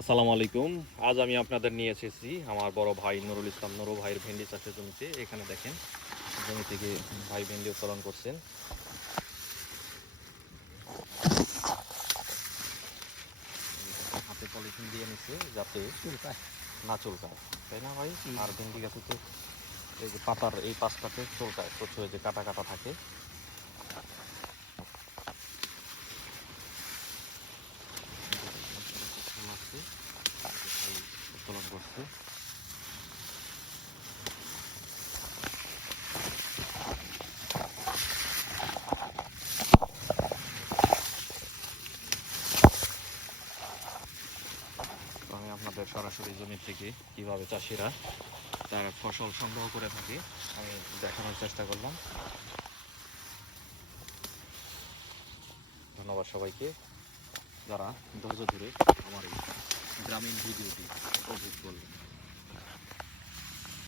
আসসালামু আলাইকুম। আজ আমি আপনাদের নিয়ে এসেছি আমার বড় ভাই নুরুল ইসলাম নুরু ভাইয়ের ভেন্ডি চাষের জমিতে। এখানে দেখেন জমি থেকে ভাই ভেন্ডি উত্তোলন করছেন। হাতে পলিথিন দিয়ে নিচ্ছে যাতে না চুলকায়, তাই না ভাই? আর ভেন্ডি গাছে তো এই যে পাতার এই পাশটাতে চুলকায় প্রচুর, যে কাটা কাটা থাকে। উত্তোলন করছে। আমি আপনাদের সরাসরি জমি থেকে কিভাবে চাষিরা তার ফসল সংগ্রহ করে থাকে আমি দেখানোর চেষ্টা করলাম। ধন্যবাদ সবাইকে যারা ধৈর্য ধরে আমার এই গ্রামীণ ভিডিওটি উপভোগ করলেন।